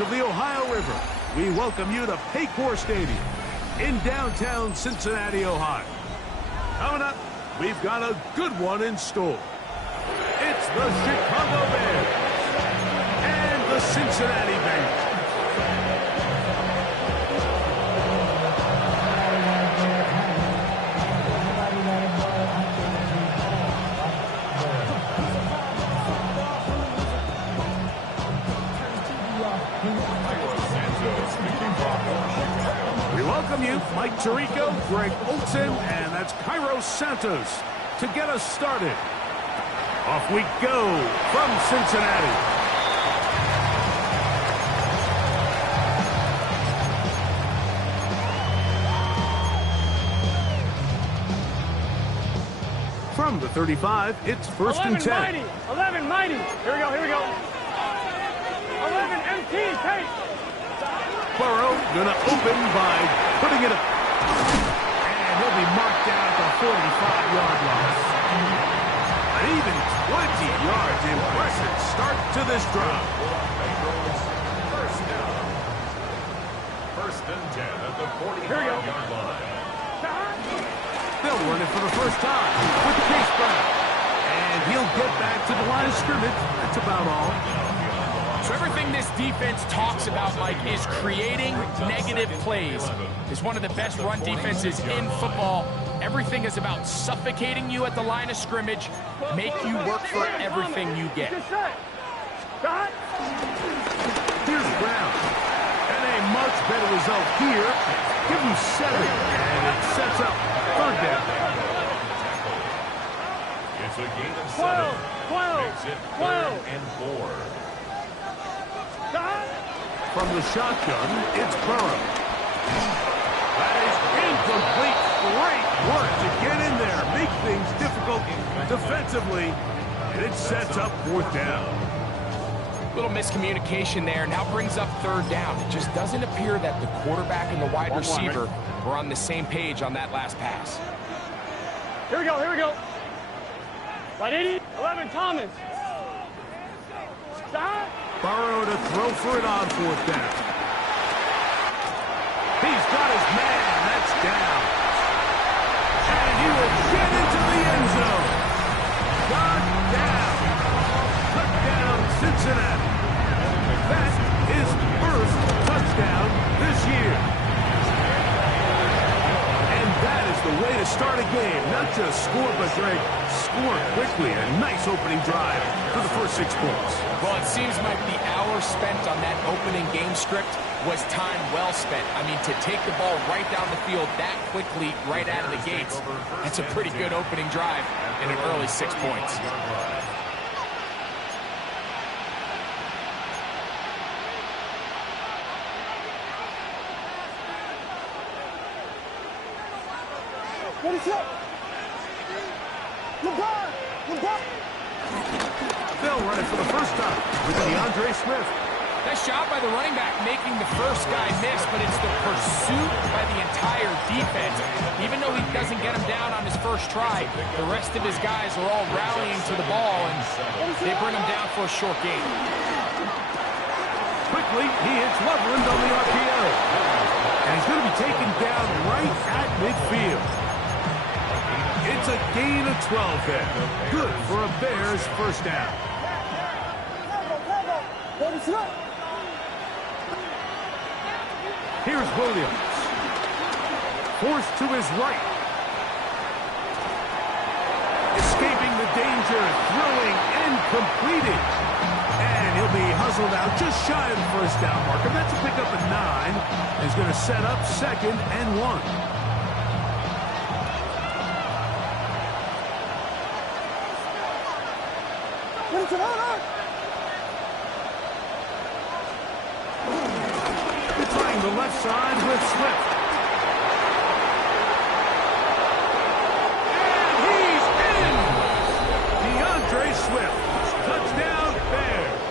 Of the Ohio River, we welcome you to Paycor Stadium in downtown Cincinnati, Ohio. Coming up, we've got a good one in store. It's the Chicago Bears and the Cincinnati Bengals. We welcome you, Mike Tirico, Greg Olsen, and that's Cairo Santos to get us started. Off we go from Cincinnati. From the 35, it's first and 10. Mighty, 11 mighty. Here we go, here we go. 11 MT, take. Burrow gonna open by putting it up. And he'll be marked down at the 45-yard line. An even 20 yards. Impressive start to this drive. First and 10 at the 45-yard line. They'll run it for the first time with Chase Brown. And he'll get back to the line of scrimmage. That's about all. So everything this defense talks about, Mike, is creating negative plays. It's one of the best run defenses in football. Everything is about suffocating you at the line of scrimmage, make you work for everything you get. Here's Brown. And a much better result here. Give him 7, and it sets up third down. It's a gain of 12, 7. 12, Makes it 12. 3rd and 4. From the shotgun, it's Burrow. That is incomplete. Great work to get in there, make things difficult defensively, and it sets up 4th down. Little miscommunication there now brings up 3rd down. It just doesn't appear that the quarterback and the wide receiver were on the same page on that last pass. Here we go, here we go. Right 80, 11 Thomas. Stop. Burrow to throw for it on 4th down. He's got his man. That's down. And he will get into the end zone. Got down. Touchdown, Cincinnati. That is first touchdown this year. And that is the way to start a game. Not just score, but Greg, score quickly. A nice opening drive for the first 6 points. Well, it seems like the hour spent on that opening game script was time well spent. I mean, to take the ball right down the field that quickly, right out of the gates, that's a pretty good opening drive in an early 6 points. What is up? LeBron! LeBron! They'll run it for the first time with DeAndre Swift. Nice job by the running back making the first guy miss, but it's the pursuit by the entire defense. Even though he doesn't get him down on his first try, the rest of his guys are all rallying to the ball, and they bring him down for a short gain. Quickly, he hits Loveland on the RPO. And he's going to be taken down right at midfield. It's a gain of 12 there. Good for a Bears first down. Here's Williams. Forced to his right. Escaping the danger, throwing and completing. And he'll be hustled out just shy of the first down marker. That's a pickup at 9. He's going to set up 2nd and 1. Trying the left side with Swift. And he's in! DeAndre Swift. Touchdown, Bears.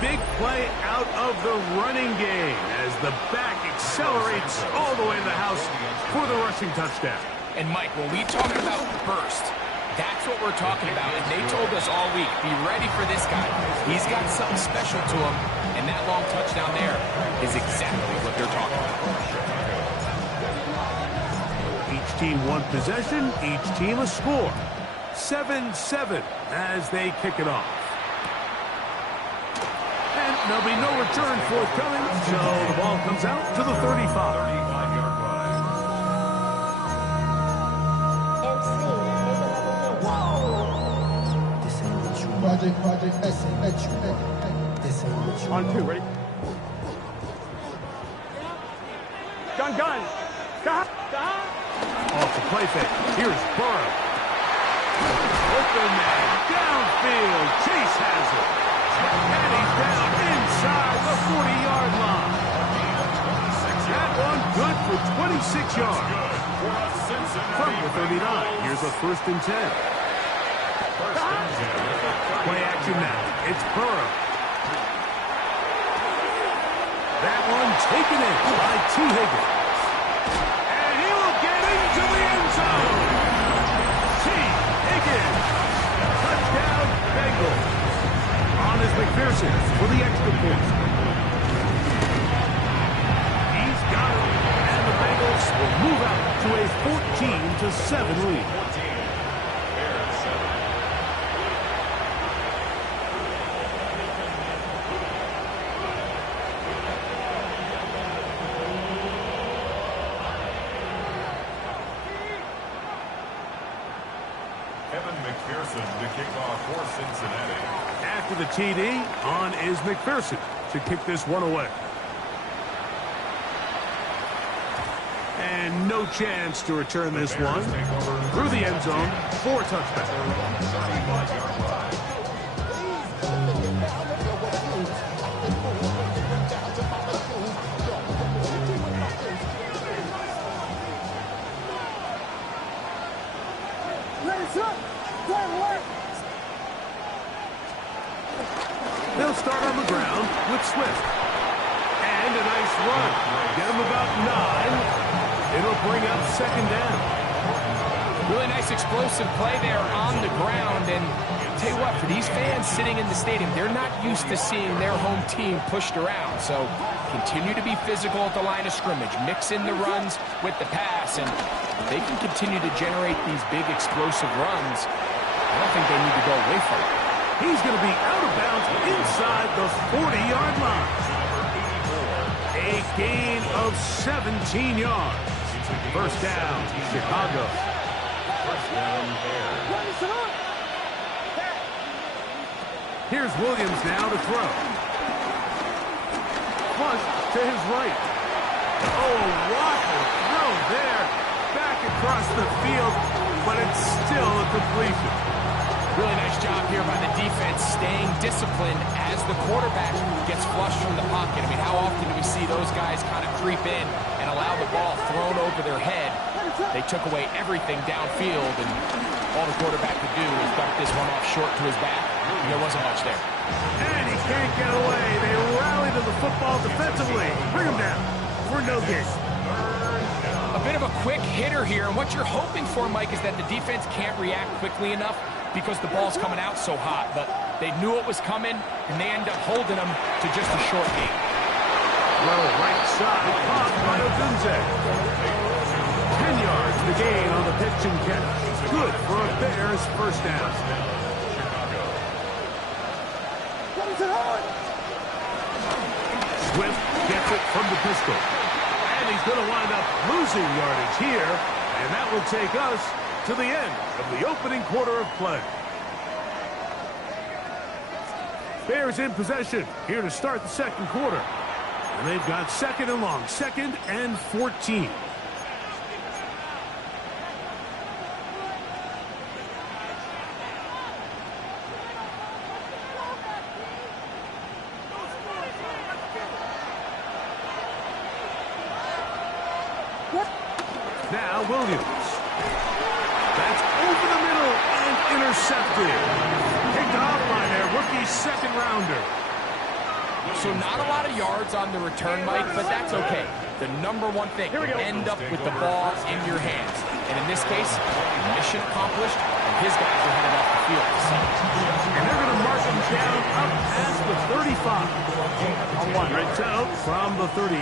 Big play out of the running game as the back accelerates all the way to the house for the rushing touchdown. And Mike, when we talk about burst, That's what we're talking about, and they told us all week, be ready for this guy. He's got something special to him, and that long touchdown there is exactly what they're talking about. Each team one possession, each team a score. 7-7 as they kick it off. And there'll be no return forthcoming, so the ball comes out to the 35. On two, ready? Gun. Off the play fake. Here's Burrow. Open man. Downfield. Chase has it. And he's down inside the 40-yard line. That one good for 26 yards. From the 39. Here's a 1st and 10. Play action now. It's Burrow. That one taken in by T. Higgins. And he will get into the end zone. T. Higgins. Touchdown, Bengals. On is McPherson for the extra point. He's got it. And the Bengals will move out to a 14-7 lead. McPherson to kick off for Cincinnati. After the TD, on is McPherson to kick this one away. And no chance to return this one. Through the end zone for a touchdown. They'll start on the ground with Swift. And a nice run. Get him about 9. It'll bring up 2nd down. Really nice explosive play there on the ground. And I'll tell you what, for these fans sitting in the stadium, they're not used to seeing their home team pushed around. So continue to be physical at the line of scrimmage. Mix in the runs with the pass. And if they can continue to generate these big explosive runs, I don't think they need to go away from it. He's going to be out of bounds inside the 40-yard line. A gain of 17 yards. 1st down, Chicago. Here's Williams now to throw. Flush to his right. Oh, what a throw there. Back across the field, but it's still a completion. Really nice job here by the defense staying disciplined as the quarterback gets flushed from the pocket. I mean, how often do we see those guys kind of creep in and allow the ball thrown over their head? They took away everything downfield, and all the quarterback could do was dump this one off short to his back. And there wasn't much there. And he can't get away. They rally to the football defensively. Bring him down for no gain. A bit of a quick hitter here, and what you're hoping for, Mike, is that the defense can't react quickly enough because the ball's coming out so hot. But they knew it was coming, and they end up holding them to just a short gain. Low right side, caught by Odunze. 10 yards the gain on the pitch and catch. Good for a Bears 1st down. Swift gets it from the pistol. And he's going to wind up losing yardage here. And that will take us to the end of the opening quarter of play. Bears in possession here to start the 2nd quarter. And they've got 2nd and long, 2nd and 14. Now Williams. That's over the middle and intercepted. Picked off by their rookie 2nd rounder. So not a lot of yards on the return, Mike, but that's okay. The number one thing, end up with the ball in your hands. And in this case, mission accomplished, and his guys are headed off the field. So. And they're going to mark him down up past the 35. Red out from the 36.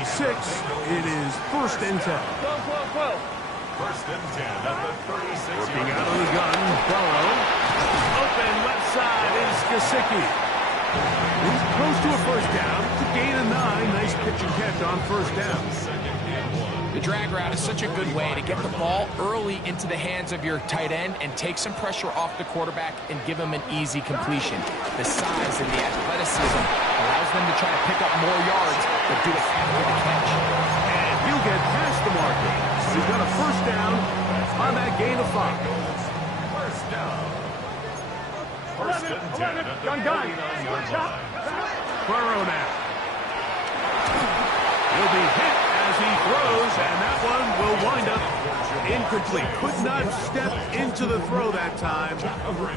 It is first and 10. First and 10 at the 36. Working out of the gun, Burrow. Open left side is Gesicki. He's close to a first down to gain a 9. Nice pitch and catch on first down. The drag route is such a good way to get the ball early into the hands of your tight end and take some pressure off the quarterback and give him an easy completion. The size and the athleticism allows them to try to pick up more yards, but do it after the catch. And he'll get past the marker. He's got a first down on that gain of 5. First down. First and 10 at the 49-yard line. Burrow now. He'll be hit as he throws, and that one will wind up incomplete. Could not step into the throw that time.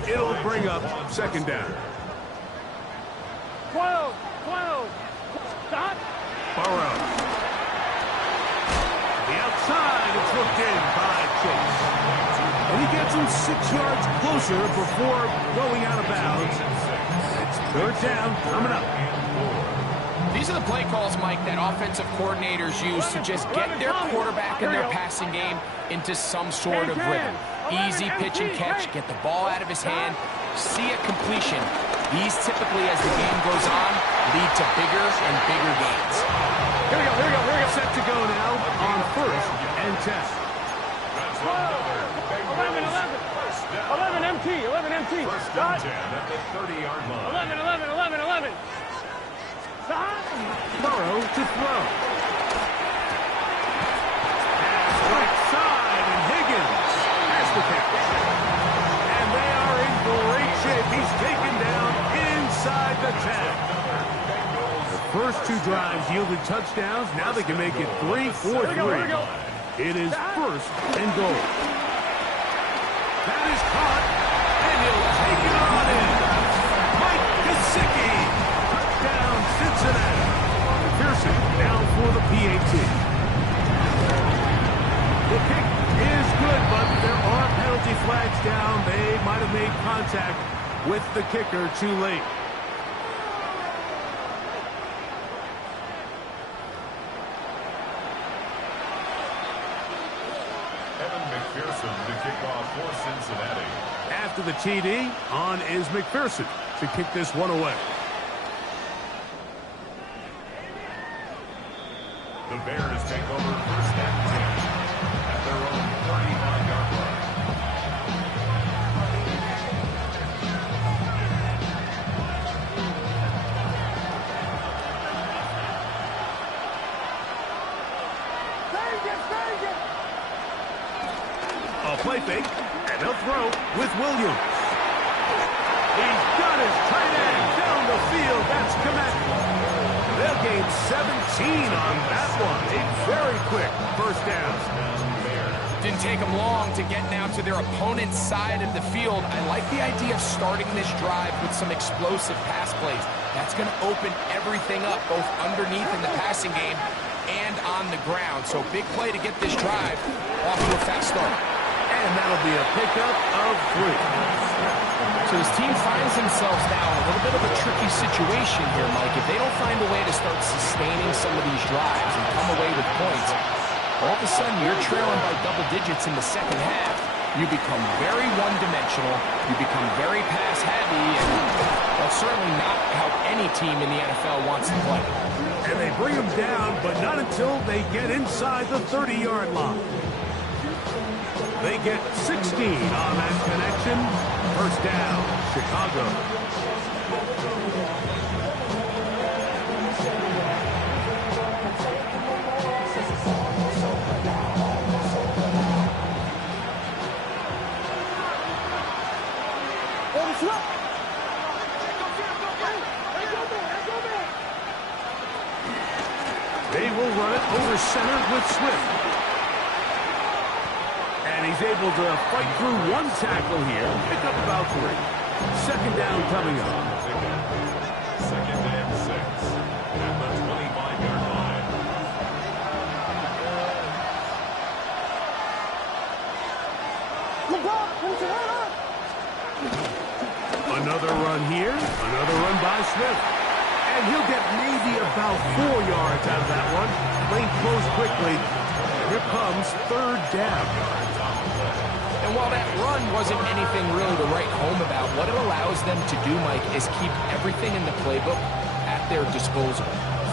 It'll bring up second down. 12. Stop. Burrow. The outside, it's looked in by Chase. And he gets him 6 yards closer before going out of bounds. It's third down coming up. These are the play calls, Mike, that offensive coordinators use to just get their quarterback and their passing game into some sort of rhythm. Easy pitch and catch, get the ball out of his hand, see a completion. These typically, as the game goes on, lead to bigger and bigger gains. Here we go. Set to go now on first and 10. 11 MT. First and 10 at the 30-yard line. 11. Burrow to throw. Pass right side, and Higgins has the catch. And they are in great shape. He's taken down inside the 10. The first 2 drives yielded touchdowns. Now they can make it 3-4-3. It is first and goal. That is caught, and he'll take it on in. Mike Gesicki. Touchdown, Cincinnati. Pearson down for the PAT. The kick is good, but there are penalty flags down. They might have made contact with the kicker too late. Evan McPherson to kick off for Cincinnati. After the TD, on is McPherson to kick this one away. The Bears take over first and 10 at their own 35-yard line. A play fake, and they'll throw with Williams. He's got his tight end down the field. That's Kmet. They'll gain 17 on that one. A very quick first down. Didn't take them long to get now to their opponent's side of the field. I like the idea of starting this drive with some explosive pass plays. That's going to open everything up, both underneath in the passing game and on the ground. So big play to get this drive off to a fast start. And that'll be a pickup of 3. So this team finds themselves now in a little bit of a tricky situation here, Mike. If they don't find a way to start sustaining some of these drives and come away with points, all of a sudden you're trailing by double digits in the second half. You become very one-dimensional. You become very pass-heavy, and that's certainly not how any team in the NFL wants to play. And they bring him down, but not until they get inside the 30-yard line. They get 16 on that connection. First down, Chicago. They will run it over center with Swift. And he's able to fight through one tackle here, pick up about 3. Second down coming up. Second and 6 at the 25-yard line. shotgun here. Another run by Swift. And he'll get maybe about 4 yards out of that one. Lane closed quickly. Here comes third down. And while that run wasn't anything really to write home about, what it allows them to do, Mike, is keep everything in the playbook at their disposal.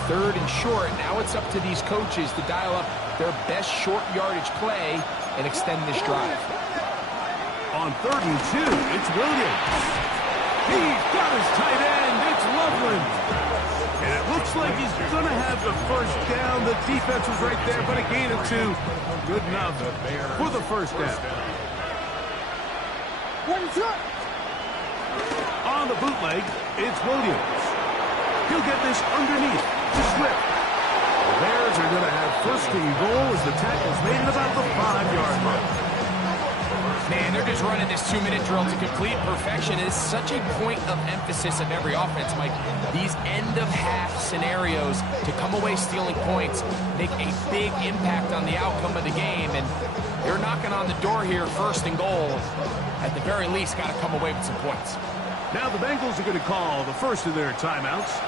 Third and short, now it's up to these coaches to dial up their best short yardage play and extend this drive. On 3rd and 2, it's Williams. He's got his tight end. It's Loveland. And it looks like he's going to have the first down. The defense was right there, but a gain of 2. Good enough for the first down. On the bootleg, it's Williams. He'll get this underneath to Swift. The Bears are going to have first and goal as the tackle's made at about the 5-yard line. Man, they're just running this 2-minute drill to complete perfection. It's such a point of emphasis of every offense, Mike. These end-of-half scenarios to come away stealing points make a big impact on the outcome of the game, and they're knocking on the door here, first and goal. At the very least, got to come away with some points. Now the Bengals are going to call the first of their timeouts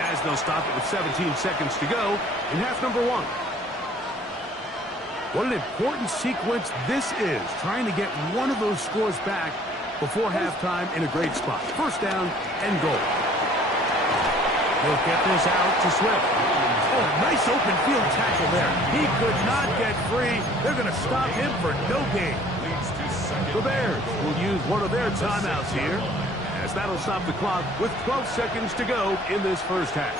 as they'll stop it with 17 seconds to go in half number 1. What an important sequence this is, trying to get one of those scores back before halftime in a great spot. First down and goal. He'll get this out to Swift. Oh, nice open field tackle there. He could not get free. They're going to stop him for no gain. The Bears will use one of their timeouts here, as that'll stop the clock with 12 seconds to go in this first half.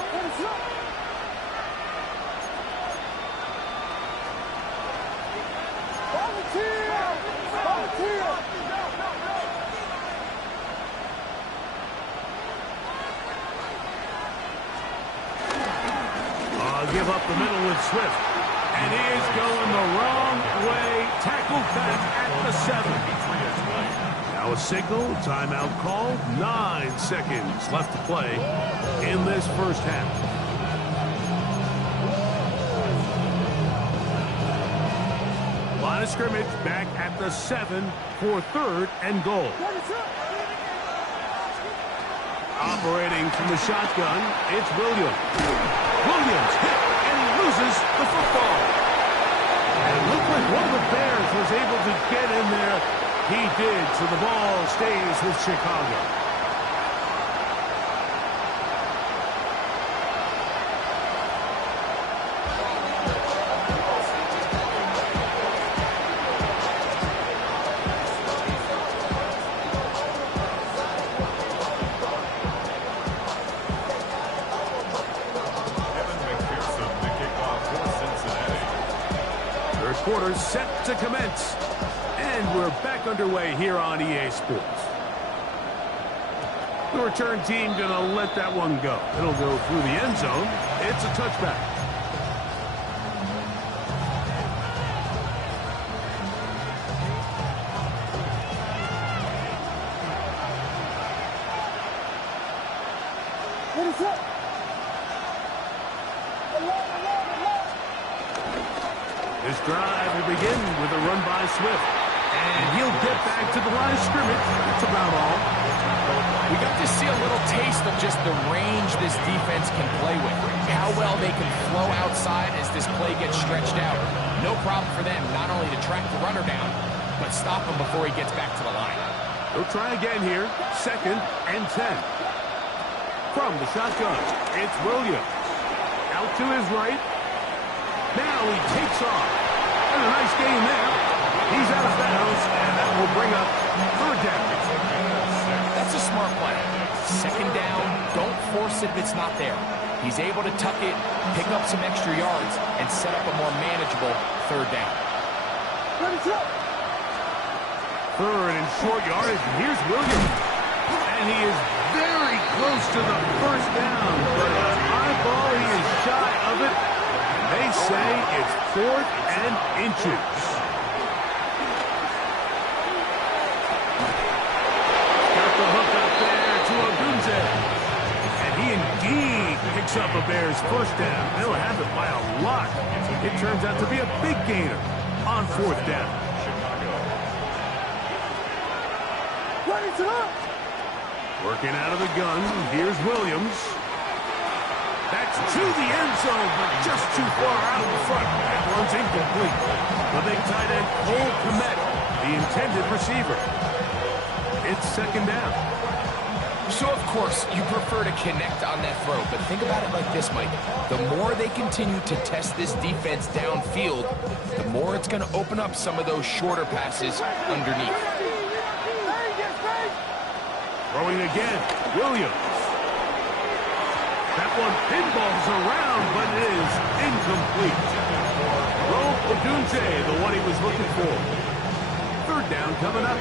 Give up the middle with Swift. And he is going the wrong way. Tackled back at the 7. Now a signal, timeout called. 9 seconds left to play in this first half. Line of scrimmage back at the 7 for 3rd and goal. Operating from the shotgun, it's Williams. Williams hit, and he loses the football. And it looked like one of the Bears was able to get in there. He did, so the ball stays with Chicago. Quarters set to commence, and we're back underway here on EA Sports. The return team gonna let that one go. It'll go through the end zone. It's a touchback. What is that? This drive will begin with a run by Swift. And he'll get back to the line of scrimmage. That's about all. We got to see a little taste of just the range this defense can play with. How well they can flow outside as this play gets stretched out. No problem for them not only to track the runner down, but stop him before he gets back to the line. They'll try again here. 2nd and 10. From the shotgun, it's Williams. Out to his right. Now he takes off. And a nice gain there. He's out of bounds, and that will bring up 3rd down. That's a smart play. 2nd down, don't force it if it's not there. He's able to tuck it, pick up some extra yards, and set up a more manageable 3rd down. 3rd and short yardage, and here's Williams. And he is very close to the first down, but an eyeball, he is shy of it. They say it's 4th and inches. Got the hook up there to Ogunze. And he indeed picks up a Bears first down. They'll have it by a lot. It turns out to be a big gainer on 4th down. Working out of the gun, here's Williams. That's to the end zone, but just too far out in front. That one's incomplete. The big tight end, Cole Kmet, the intended receiver. It's second down. So, of course, you prefer to connect on that throw, but think about it like this, Mike. The more they continue to test this defense downfield, the more it's going to open up some of those shorter passes underneath. Throwing again, Williams. That one pinballs around, but it is incomplete. Rome Odunze, the one he was looking for. Third down coming up.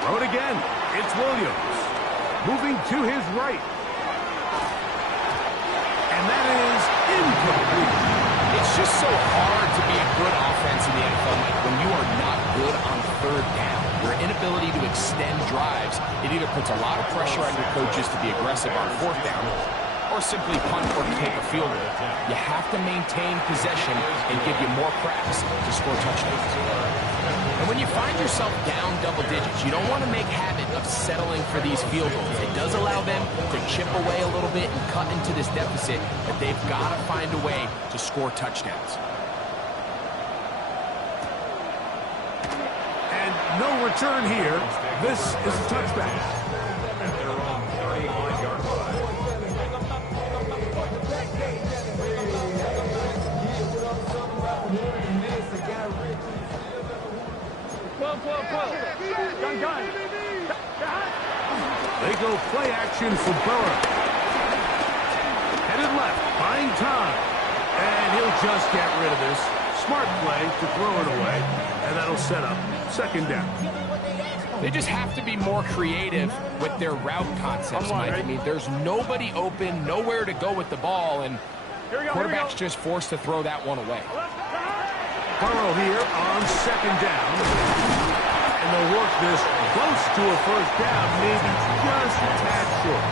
Throw it again. It's Williams. Moving to his right. And that is incomplete. It's just so hard to be a good offense in the NFL, Mike, when you are not good on third down. Your inability to extend drives, it either puts a lot of pressure on your coaches to be aggressive on fourth down or simply punt or take a field goal. You have to maintain possession and give you more cracks to score touchdowns. And when you find yourself down double digits, you don't want to make habit of settling for these field goals. It does allow them to chip away a little bit and cut into this deficit, but they've got to find a way to score touchdowns. And no return here. This is a touchback. At their own 35-yard line. Gun. They go play action for Burrow. Headed left, buying time. And he'll just get rid of this. Smart play to throw it away. And that'll set up second down. They just have to be more creative with their route concepts, Mike. I mean, there's nobody open, nowhere to go with the ball, and quarterback's just forced to throw that one away. Burrow here on second down. And they'll work this close to a first down, maybe just a tad short.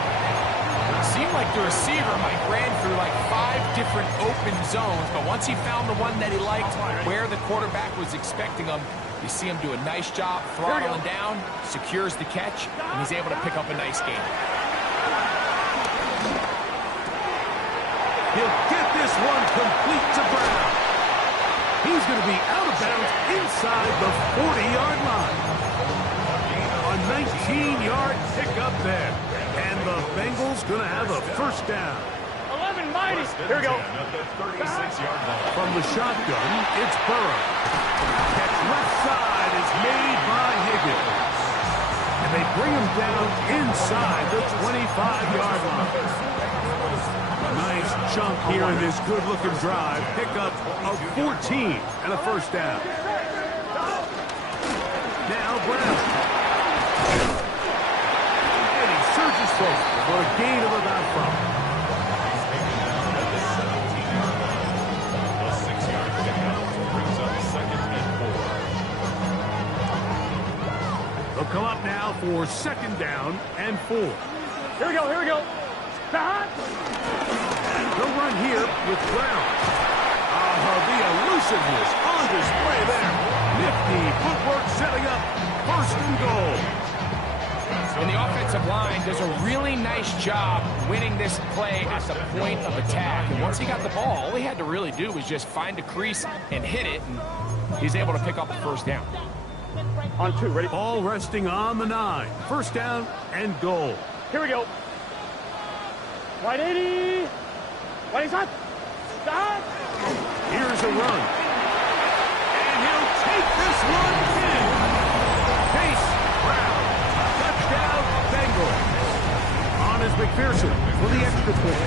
It seemed like the receiver, Mike, ran through like 5 different open zones, but once he found the one that he liked, where the quarterback was expecting him, you see him do a nice job throttling down, secures the catch, and he's able to pick up a nice gain. He'll get this one complete to Brown. He's going to be out of bounds inside the 40-yard line. A 19-yard pickup there. And the Bengals going to have a first down. 11 mighty. Here we go. From the shotgun, it's Burrow. Catch left side is made by Higgins. And they bring him down inside the 25-yard line. Nice chunk here in this good-looking drive. Pick up of 14 and a first down. Now Brown. And he surges forward for a gain of about 5. They'll come up now for second down and 4. Here we go. They'll run here with Brown. The elusiveness on display there. Nifty footwork setting up first and goal. And the offensive line does a really nice job winning this play at the point of attack. And once he got the ball, all he had to really do was just find a crease and hit it, and he's able to pick up the first down. On 2, ready? Ball resting on the 9. First down and goal. Here we go. Right 80. Right shot. Stop. Here's a run. And he'll take this one in. Chase Brown. Touchdown Bengals. On is McPherson for the extra point.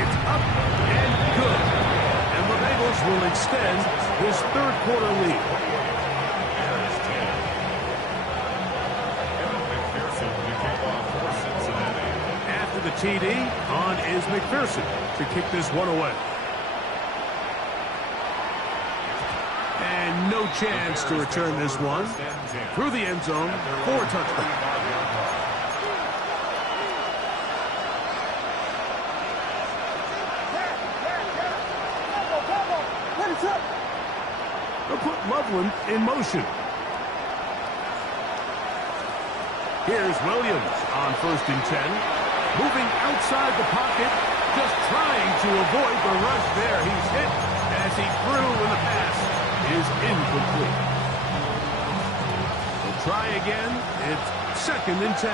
It's up and good. And the Bengals will extend his third quarter lead. The TD on is McPherson to kick this one away. And no chance to return this one through the end zone for a touchdown. Loveland in motion. Here's Williams on 1st and 10. Moving outside the pocket, just trying to avoid the rush there. He's hit as he threw when the pass is incomplete. They'll try again. It's 2nd and 10.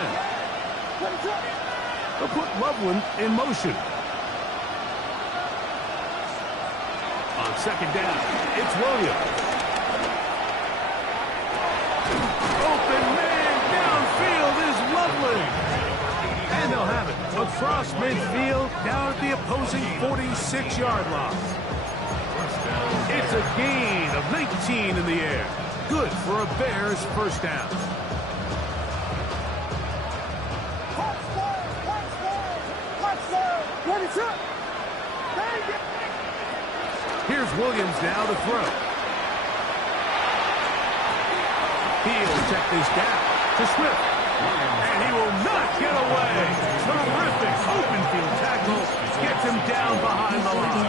They'll put Loveland in motion. On 2nd down, it's Williams. Open man downfield is Loveland. And they'll have it across midfield down at the opposing 46-yard line. It's a gain of 19 in the air. Good for a Bears first down. Here's Williams now to throw. He'll check this down to Swift. And he will not get away. Terrific open field tackle. Gets him down behind the line.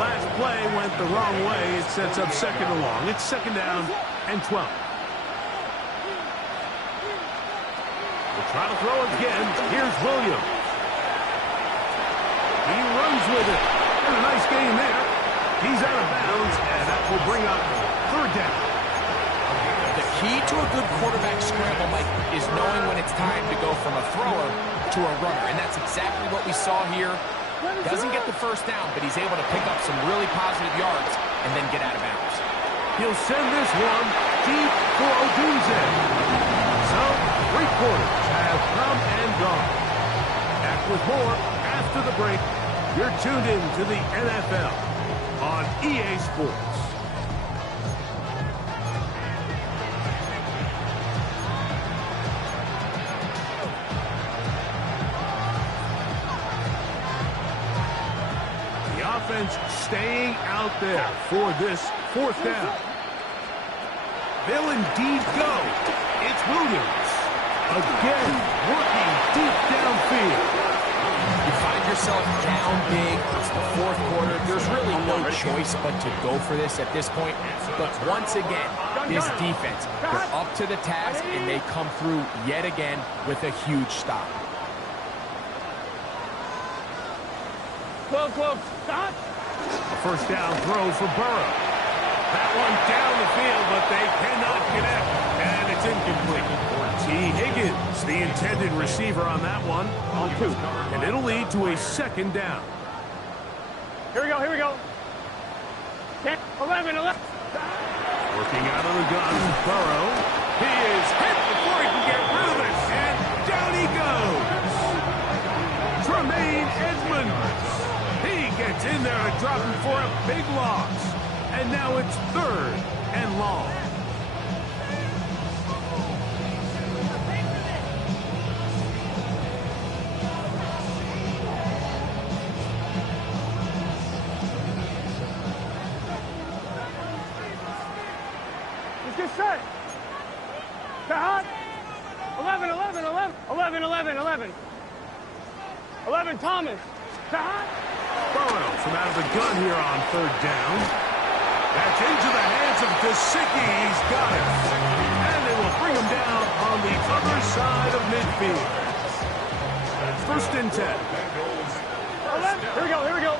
Last play went the wrong way. It sets up 2nd and long. It's 2nd down and 12. We'll try to throw again. Here's Williams. He runs with it. And a nice game there. He's out of bounds, and that will bring up 3rd down. The key to a good quarterback scramble, Mike, is knowing when it's time to go from a thrower to a runner. And that's exactly what we saw here. Doesn't get the first down, but he's able to pick up some really positive yards and then get out of bounds. He'll send this one deep for Odunze. So, 3 quarters have come and gone. Back with more after the break. You're tuned in to the NFL on EA Sports. The offense staying out there for this 4th down. They'll indeed go. It's Williams. Again, working deep downfield. You find yourself down big. It's the 4th quarter. There's really no choice but to go for this at this point. But once again, this defense, they're up to the task, and they come through yet again with a huge stop. 12. Stop. A 1st down throw for Burrow. That one down the field, but they cannot connect. And it's incomplete. T. Higgins, the intended receiver on that one. On 2. And it'll lead to a 2nd down. Here we go. 10, 11. Working out of the gun, Burrow. He is hit before he can get rid of it. And down he goes. Tremaine Edmonds. He gets in there and drops him for a big loss. And now it's 3rd and long. Let's get set. Hot. 11. 11, Thomas. Hot. Burrow from out of the gun here on 3rd down. That's into the hands of Gesicki. He's got it. And they will bring him down on the other side of midfield. 1st and 10. 11. Here we go.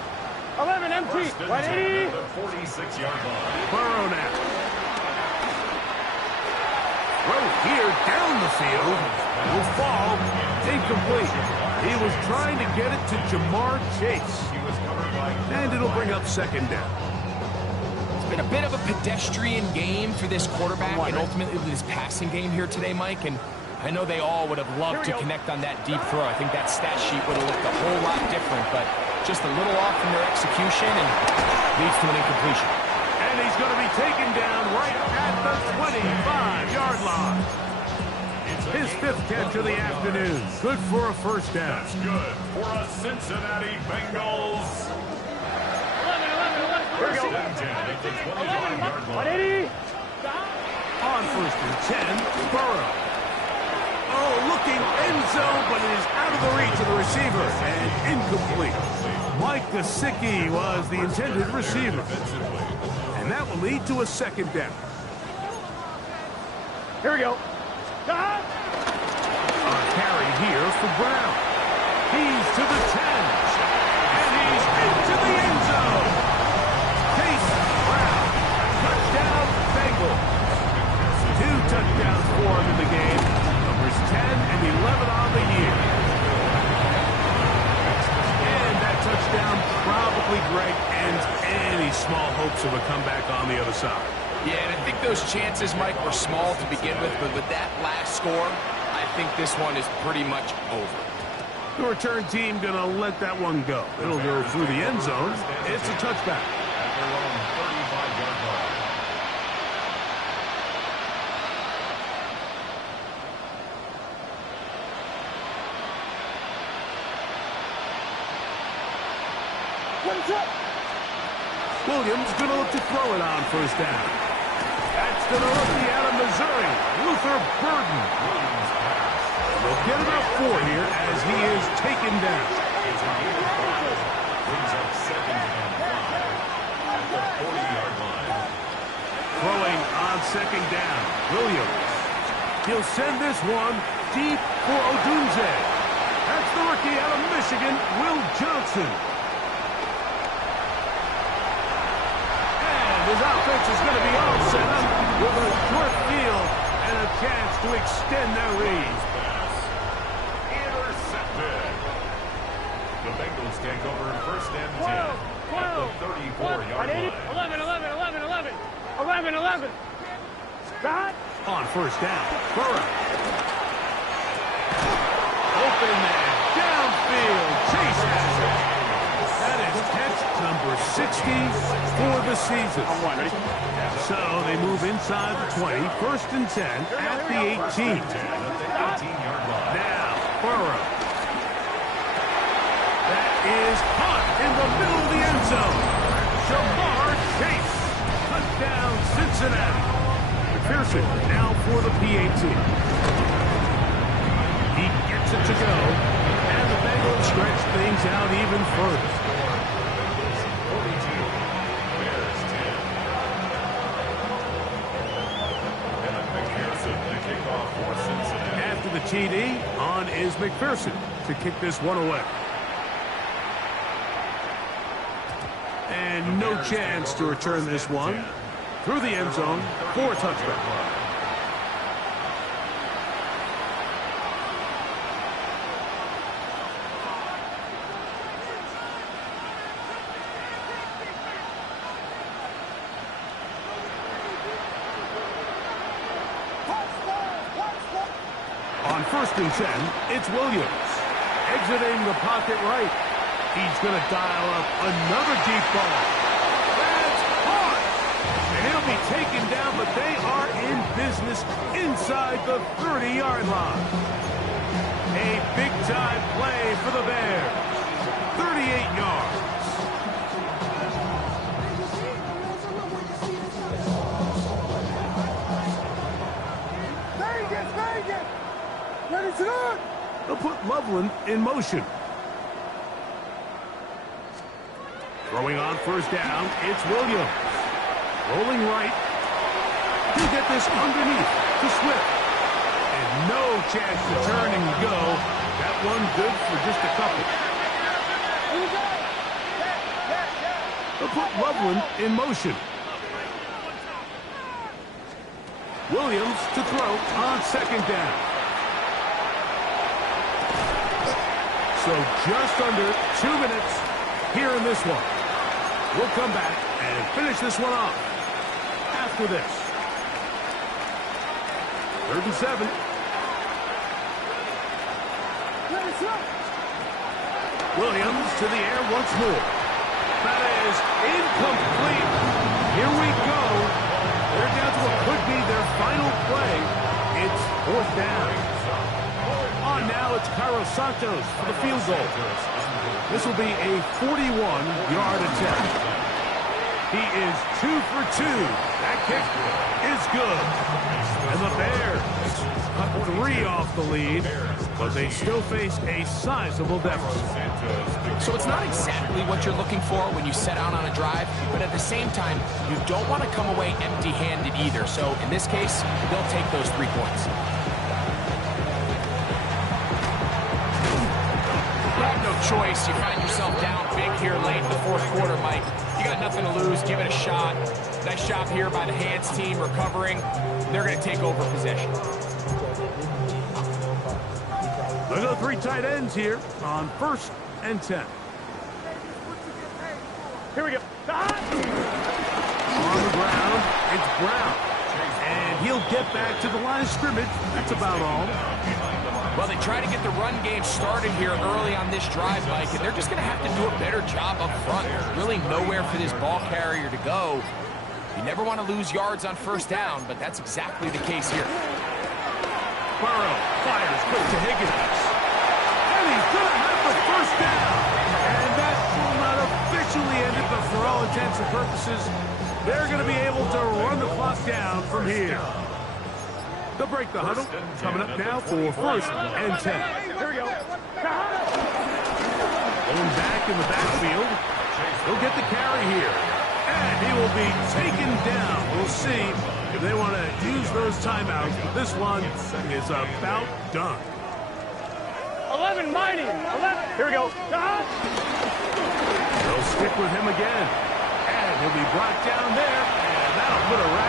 11, empty. 180. 46-yard line. Burrow now. Throw here down the field. Will fall. Incomplete. He was trying to get it to Jamar Chase. And it'll bring up 2nd down. It's been a bit of a pedestrian game for this quarterback and ultimately this passing game here today, Mike. And I know they all would have loved to connect on that deep throw. I think that stat sheet would have looked a whole lot different, but just a little off from their execution and leads to an incompletion. And he's going to be taken down right at the 25-yard line. His 5th catch of the afternoon. Good for a 1st down. That's good for a Cincinnati Bengals. 11. Here we go. 180. On 1st and 10, Burrow. Oh, looking end zone, but it is out of the reach of the receiver and incomplete. Mike Gesicki was the intended receiver. And that will lead to a second down. Here we go. A carry here for Brown. He's to the 10. And he's into the end zone. Chase Brown. Touchdown, Bengals. 2 touchdowns for him in the game. Numbers 10 and 11 on the year. And that touchdown probably, Greg, ends any small hopes of a comeback on the other side. Yeah, and I think those chances, Mike, were small to begin with, but with that last score, I think this one is pretty much over. The return team going to let that one go. It'll go through the end zone. It's a touchback. At their own 35-yard line. Williams going to look to throw it on first down. That's to the rookie out of Missouri, Luther Burden. They'll get about 4 here as he is taken down. Brings up 2nd and 5 at the 40-yard line. Throwing on 2nd down, Williams. He'll send this one deep for Odunze. That's the rookie out of Michigan, Will Johnson. His offense is going to be all set up with a short field and a chance to extend their lead. Intercepted. The Bengals take over 1st and 10 at the 34-yard line. 11. Scott. On first down, Burrow. Open man, downfield, Chase has it. That is catch number 60 for the season. So they move inside the 20, 1st and 10 at the 18. Now, Burrow. That is caught in the middle of the end zone. Jamar Chase. Touchdown, Cincinnati. McPherson now for the PAT. He gets it to go. And the Bengals stretch things out even further. After the TD, on is McPherson to kick this one away. And no chance to return this one through the end zone for a touchback. On 1st and 10, it's Williams. Exiting the pocket right. He's going to dial up another deep ball. That's caught! And he'll be taken down, but they are in business inside the 30-yard line. A big-time play for the Bears. 38 yards. They'll put Loveland in motion. Throwing on first down, it's Williams. Rolling right. He'll get this underneath to Swift. And no chance to turn and go. That one good for just a couple. They'll put Loveland in motion. Williams to throw on 2nd down. So just under 2 minutes here in this one. We'll come back and finish this one off after this. 3rd and 7. Williams to the air once more. That is incomplete. Here we go. They're down to what could be their final play. It's 4th down. On now, it's Cairo Santos for the field goal. This will be a 41-yard attempt. He is 2 for 2. That kick is good. And the Bears cut 3 off the lead. but they still face a sizable deficit. So it's not exactly what you're looking for when you set out on a drive, but at the same time, you don't want to come away empty-handed either. So in this case, they'll take those 3 points. You have no choice. You find yourself down big here late in the fourth quarter, Mike. You got nothing to lose. Give it a shot. Nice job here by the hands team recovering. They're going to take over possession. They'll go 3 tight ends here on 1st and 10. Here we go. On the ground, it's Brown. And he'll get back to the line of scrimmage. That's about all. Well, they try to get the run game started here early on this drive, Mike, and they're just going to have to do a better job up front. There's really nowhere for this ball carrier to go. You never want to lose yards on 1st down, but that's exactly the case here. Burrow fires quick to Higgins. And he's going to have the 1st down. And that will not officially end it, but for all intents and purposes, they're going to be able to run the clock down from here. They'll break the huddle. Coming up now for 1st and 10. Here we go. Going back in the backfield. He'll get the carry here. And he will be taken down. We'll see if they want to use those timeouts. This one is about done. 11 mighty. 11. Here we go. They'll stick with him again. And he'll be brought down there. And that'll put a wrap